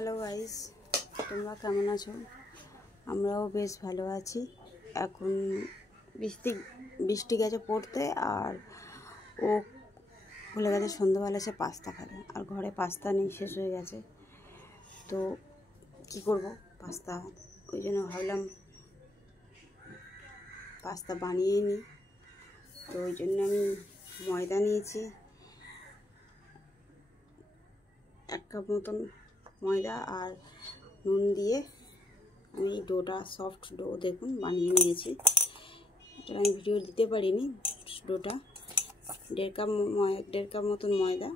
Hello guys, তোমরা কেমন আছো? আমরাও বেশ ভালো আছি। এখন বৃষ্টি গেছে পড়তে, আর ও ভুলে গেছে সন্ধ্যাবেলা সে পাস্তা খাবে, আর ঘরে পাস্তা নেই, শেষ হয়ে গেছে। তো কি করব, পাস্তা, ওই জন্য ভাবলাম পাস্তা বানিয়ে নিই। তো ওই জন্য আমি ময়দা নিয়েছি 1 কাপ মতন ময়দা, আর নুন দিয়ে আমি ডোটা, সফট ডো দেখুন বানিয়ে নিয়েছি। এটা আমি ভিডিও দিতে পারিনি। ডোটা 1.5 কাপ মতন ময়দা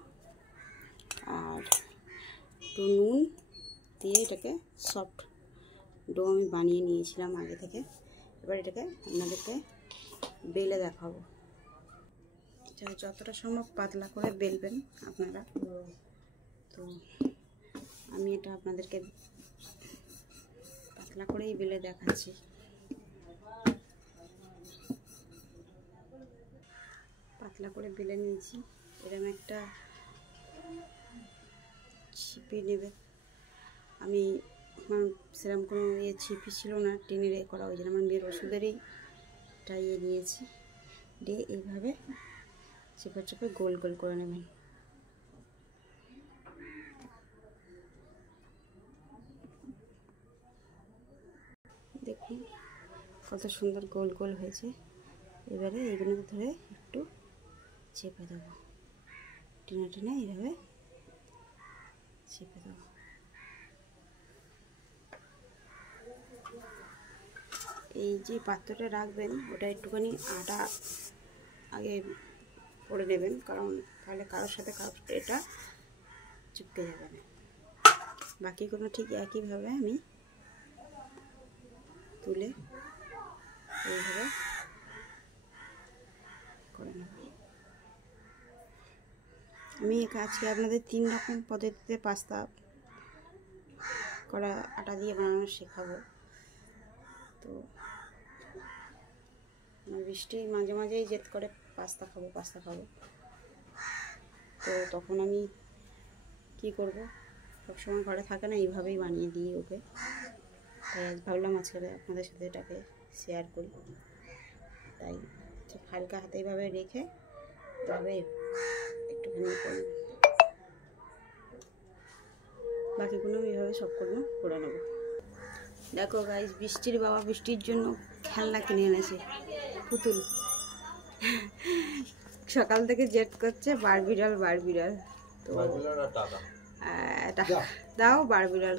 আর একটু নুন দিয়ে এটাকে সফট ডো আমি বানিয়ে নিয়েছিলাম আগে থেকে। এবার এটাকে আপনাদেরকে বেলে দেখাবো। যতটা সম্ভব পাতলা করে বেলবেন আপনারা। তো আমি এটা আপনাদেরকে পাতলা করেই বেলে দেখাচ্ছি। পাতলা করে বেলে নিয়েছি। এরকম একটা ছিপি নেবে। আমি সেরকম কোনো ছিপি ছিল না, টিনের করা, ওই জন্য আমার মেয়ের ওষুধেরই টাইয়ে নিয়েছি। দিয়ে এইভাবে চেপে চেপে গোল গোল করে নেবেন। দেখুন কত সুন্দর গোল গোল হয়েছে। এবারে এইগুলো ধরে একটু চেপে দেবো, টেনে টেনে এইভাবে চেপে দেবো। এই যে পাত্রটা রাখবেন, ওটা একটুখানি আটা আগে করে নেবেন, কারণ তাহলে কারোর সাথে এটা চিপকে যাবে না। বাকিগুলো ঠিক একইভাবে আমি তুলে এইভাবে করে নেব। আমি আজকে আপনাদের 3 রকম পদ্ধতিতে পাস্তা করা আটা দিয়ে বানানো শেখাবো। তো বৃষ্টি মাঝে মাঝেই জেদ করে পাস্তা খাবো। তো তখন আমি কি করব, সবসময় ঘরে থাকে না, এইভাবেই বানিয়ে দিই ওকে। তাই আজ ভাবলাম আজকে আপনাদের সাথে এটাকে শেয়ার করি। তাই হালকা হাতে এইভাবে রেখে এভাবে একটুখানি করে বাকিগুলো এইভাবে সবগুলো করে নেব। দেখো গাইস, বৃষ্টির বাবা বৃষ্টির জন্য খেলনা কিনে এনেছে, পুতুল। সকাল থেকে জেদ করছে বারবি ডল। তো দাও বারবি ডল,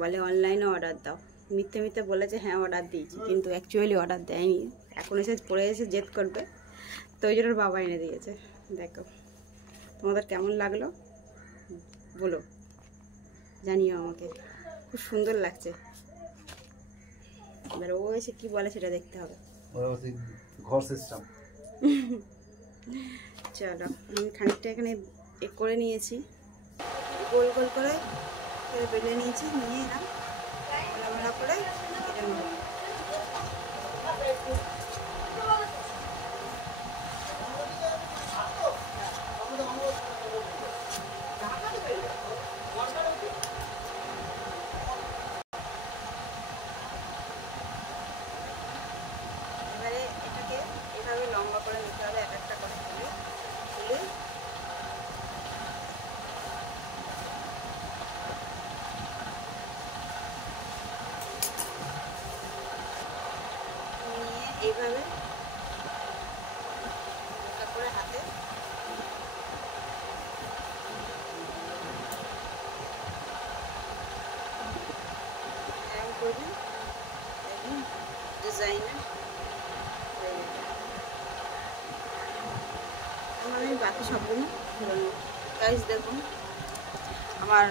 বলে অনলাইনে অর্ডার দাও। মিথ্যে বলেছে হ্যাঁ অর্ডার দিয়েছি, কিন্তু অ্যাকচুয়ালি অর্ডার দেয়নি। এখন এসে পড়ে এসে জেদ করবে, তো ওই জন্য বাবা এনে দিয়েছে। দেখো তোমাদের কেমন লাগলো বলো, জানিও আমাকে। খুব সুন্দর লাগছে। এবার ও এসে কি বলে সেটা দেখতে হবে। চলো, আমি খানিকটা এখানে করে নিয়েছি, গোল গোল করে বেলে নিয়েছি, নিয়ে এলাম ভালো করে কেটে নেব। এবারে এটাকে এভাবে লম্বা করে নিতে হবে, একটা করে তুলে এইভাবে করে হাতে এরকম করবেন, দেখুন ডিজাইনে হয়ে যাবে। আমি বাকি সবগুলো ধরে নেব। গাইস দেখুন আমার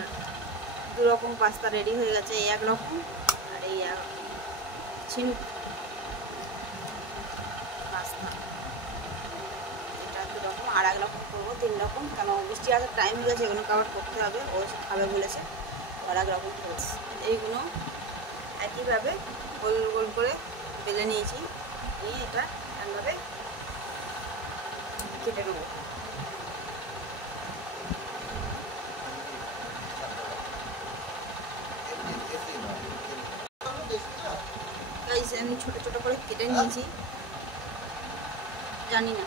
2 রকম পাস্তা রেডি হয়ে গেছে। এই 1 রকম আর এই পাস্তা, এটা 2 রকম। আর 1 রকম করবো, 3 রকম, কেন বৃষ্টি আসার টাইম হয়ে গেছে, এগুলো কাভার করতে হবে। ও খাবে বলেছে, আর 1 রকম করেছি। এইগুলো একইভাবে গোল গোল করে বেলে নিয়েছি, নিয়ে এটা এমনভাবে কেটে নেব। আমি ছোটো ছোটো করে কেটে নিয়েছি, জানি না,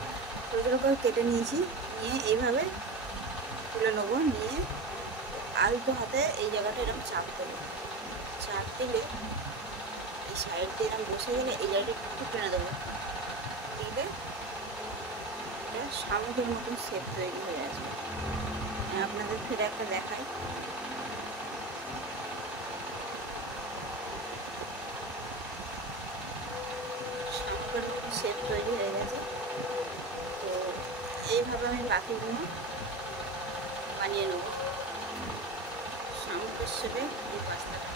ছোটো ছোটো করে কেটে নিয়েছি, নিয়ে এইভাবে তুলে নেবো। নিয়ে আলতো হাতে এই জায়গাটা এরকম চাপ দেবো, চাপ দিলে এই সাইড দিয়ে এরকম বসে গেলে এই জায়গাটা একটু টেনে দেবো, দিলে এটা শামুকের মতন শেপ তৈরি হয়ে আসবে। আপনাদের ফের একটা দেখাই। শামুকের মতন শেপ তৈরি হয়ে গেছে। তো এইভাবে আমি বাকিগুলো বানিয়ে নেব শামুকের শেপে এই পাস্তাটা।